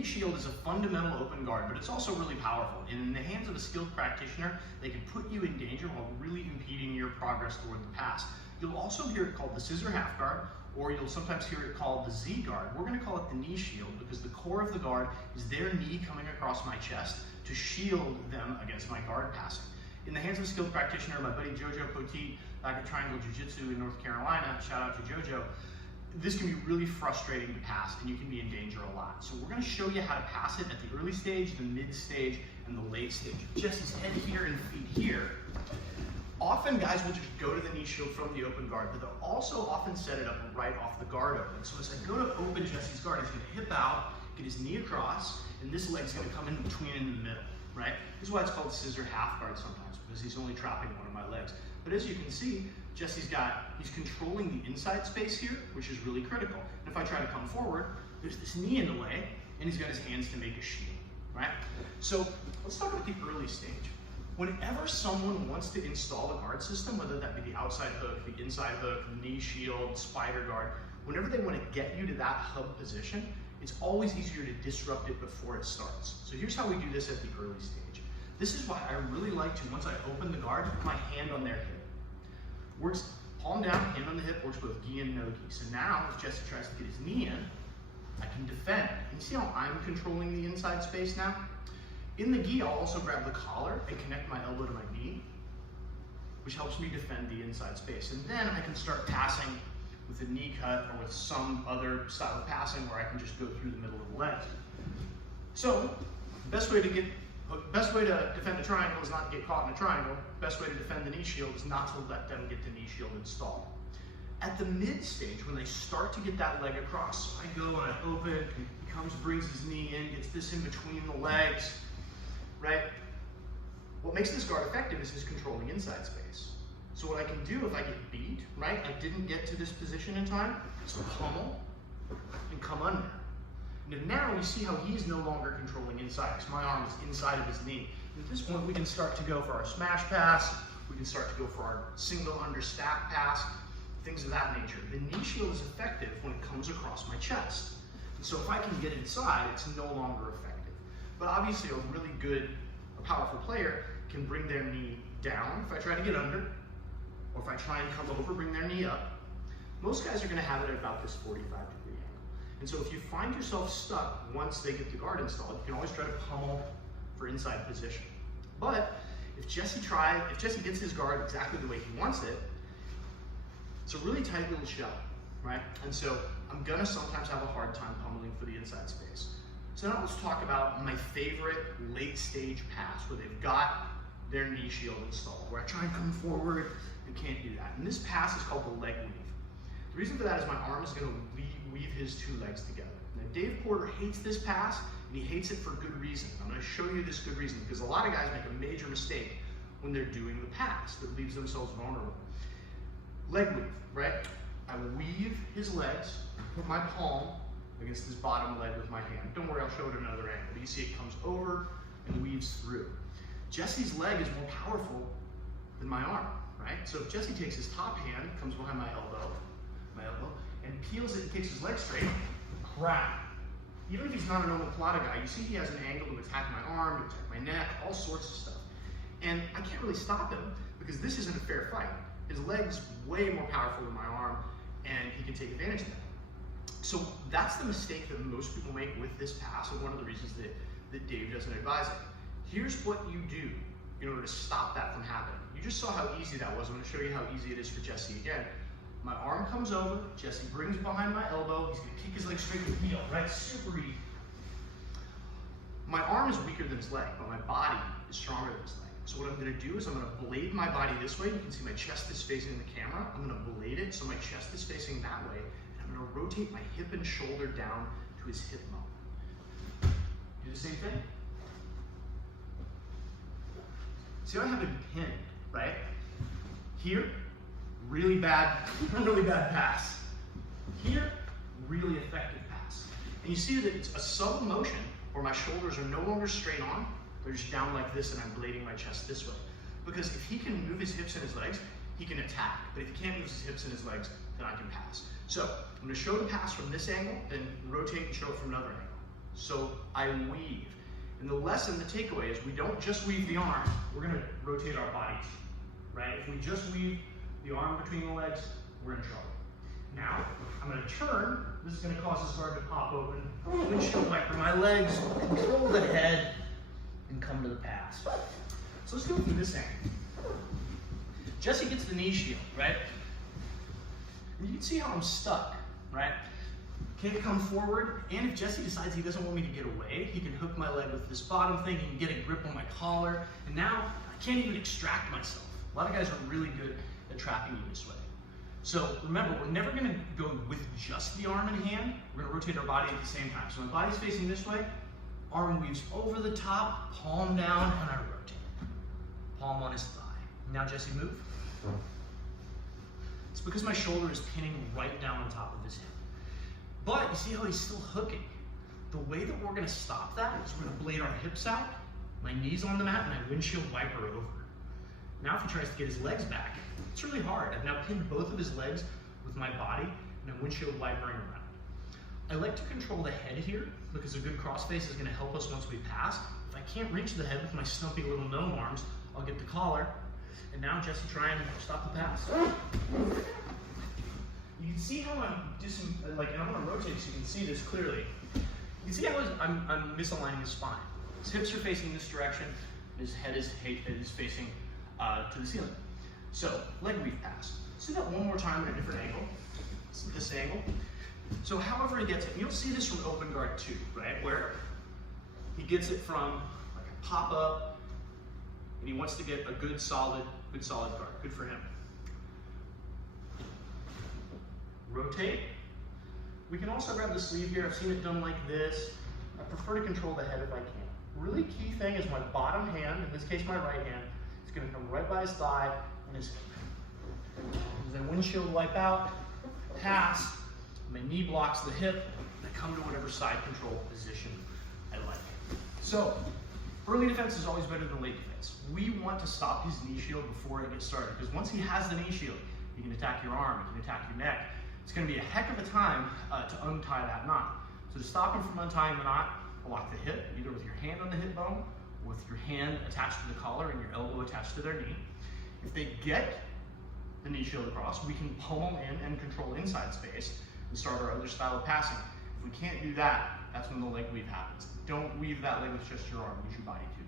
knee shield is a fundamental open guard, but it's also really powerful. And in the hands of a skilled practitioner, they can put you in danger while really impeding your progress toward the pass. You'll also hear it called the scissor half guard, or you'll sometimes hear it called the Z guard. We're going to call it the knee shield because the core of the guard is their knee coming across my chest to shield them against my guard passing. In the hands of a skilled practitioner, my buddy Jojo Poteet back at Triangle Jiu-Jitsu in North Carolina, shout out to Jojo, this can be really frustrating to pass and you can be in danger a lot. So we're going to show you how to pass it at the early stage, the mid stage, and the late stage. Jesse's head here and feet here. Often guys will just go to the knee shield from the open guard, but they'll also often set it up right off the guard opening. So as I go to open Jesse's guard, he's going to hip out, get his knee across, and this leg's going to come in between in the middle, right? This is why it's called scissor half guard sometimes, because he's only trapping one of my legs. But as you can see, he's controlling the inside space here, which is really critical. And if I try to come forward, there's this knee in the way, and he's got his hands to make a shield, right? So let's talk about the early stage. Whenever someone wants to install a guard system, whether that be the outside hook, the inside hook, the knee shield, spider guard, whenever they want to get you to that hub position, it's always easier to disrupt it before it starts. So here's how we do this at the early stage. This is why I really like to, once I open the guard, put my hand on their hip. Works palm down, hand on the hip, works both gi and no gi. So now, if Jesse tries to get his knee in, I can defend. And you see how I'm controlling the inside space now? In the gi, I'll also grab the collar and connect my elbow to my knee, which helps me defend the inside space. And then I can start passing with a knee cut or with some other style of passing where I can just go through the middle of the leg. So, the best way to defend a triangle is not to get caught in a triangle. Best way to defend the knee shield is not to let them get the knee shield installed. At the mid stage, when they start to get that leg across, I go and I open, he comes, brings his knee in, gets this in between the legs, right? What makes this guard effective is his controlling inside space. So what I can do if I get beat, right? I didn't get to this position in time, is to pummel and come under. And now you see how he's no longer controlling inside, because my arm is inside of his knee. And at this point, we can start to go for our smash pass, we can start to go for our single under stack pass, things of that nature. The knee shield is effective when it comes across my chest. And so if I can get inside, it's no longer effective. But obviously a really good, a powerful player can bring their knee down if I try to get under, or if I try and come over, bring their knee up. Most guys are going to have it at about this 45-degree angle. And so if you find yourself stuck once they get the guard installed, you can always try to pummel for inside position. But if Jesse gets his guard exactly the way he wants it, it's a really tight little shell, right? And so I'm gonna sometimes have a hard time pummeling for the inside space. So now let's talk about my favorite late stage pass where they've got their knee shield installed, where I try and come forward and can't do that. And this pass is called the leg weave. The reason for that is my arm is gonna weave his two legs together. Now Dave Porter hates this pass, and he hates it for good reason. I'm gonna show you this good reason, because a lot of guys make a major mistake when they're doing the pass that leaves themselves vulnerable. Leg weave, right? I weave his legs, put my palm against his bottom leg with my hand. Don't worry, I'll show it at another angle. But you see it comes over and weaves through. Jesse's leg is more powerful than my arm, right? So if Jesse takes his top hand, comes behind my elbow, and peels it and kicks his leg straight, crack. Even if he's not an omoplata guy, you see he has an angle to attack my arm, to attack my neck, all sorts of stuff. And I can't really stop him because this isn't a fair fight. His leg's way more powerful than my arm, and he can take advantage of that. So that's the mistake that most people make with this pass, and one of the reasons that Dave doesn't advise it. Here's what you do in order to stop that from happening. You just saw how easy that was. I'm going to show you how easy it is for Jesse again. My arm comes over, Jesse brings behind my elbow, he's going to kick his leg straight to the heel, right? Super easy. My arm is weaker than his leg, but my body is stronger than his leg. So what I'm going to do is I'm going to blade my body this way. You can see my chest is facing the camera. I'm going to blade it so my chest is facing that way. And I'm going to rotate my hip and shoulder down to his hip bone. Do the same thing. See how I have it pinned, right? Here, really bad pass. Here, really effective pass. And you see that it's a subtle motion where my shoulders are no longer straight on, they're just down like this, and I'm blading my chest this way. Because if he can move his hips and his legs, he can attack. But if he can't move his hips and his legs, then I can pass. So I'm going to show the pass from this angle, then rotate and show it from another angle. So I weave. And the lesson, the takeaway is we don't just weave the arm, we're gonna rotate our body too, right? If we just weave the arm between the legs, we're in trouble. Now, I'm gonna turn, this is gonna cause this guard to pop open, windshield wiper my legs, control the head, and come to the pass. So let's go through this angle. Jesse gets the knee shield, right? And you can see how I'm stuck, right? Can't come forward, and if Jesse decides he doesn't want me to get away, he can hook my leg with this bottom thing, he can get a grip on my collar, and now I can't even extract myself. A lot of guys are really good at trapping you this way. So remember, we're never gonna go with just the arm and hand, we're gonna rotate our body at the same time. So my body's facing this way, arm weaves over the top, palm down, and I rotate. Palm on his thigh. Now Jesse, move. It's because my shoulder is pinning right down on top of his hip. But you see how he's still hooking. The way that we're gonna stop that is we're gonna blade our hips out, my knees on the mat, and I windshield wiper over. Now if he tries to get his legs back, it's really hard. I've now pinned both of his legs with my body, and I'm windshield wipering around. I like to control the head here, because a good crossface is gonna help us once we pass. If I can't reach the head with my stumpy little gnome arms, I'll get the collar, and now Jesse try and stop the pass. You can see how I'm and I'm gonna rotate so you can see this clearly. You can see how I'm misaligning his spine. His hips are facing this direction, his head is facing to the ceiling. So, leg weave pass. Let's do that one more time at a different angle. Let's do this angle. So however he gets it, you'll see this from open guard too, right? Where he gets it from like a pop up, and he wants to get a good solid guard. Good for him. Rotate. We can also grab the sleeve here. I've seen it done like this. I prefer to control the head if I can. Really key thing is my bottom hand, in this case my right hand, is going to come right by his thigh and his hip. As I windshield wipe out, pass, my knee blocks the hip, and I come to whatever side control position I like. So, early defense is always better than late defense. We want to stop his knee shield before it gets started, because once he has the knee shield, he can attack your arm, he can attack your neck. It's going to be a heck of a time to untie that knot. So to stop him from untying the knot, lock the hip, either with your hand on the hip bone, or with your hand attached to the collar and your elbow attached to their knee. If they get the knee shield across, we can pummel in and control inside space and start our other style of passing. If we can't do that, that's when the leg weave happens. Don't weave that leg with just your arm, use your body too.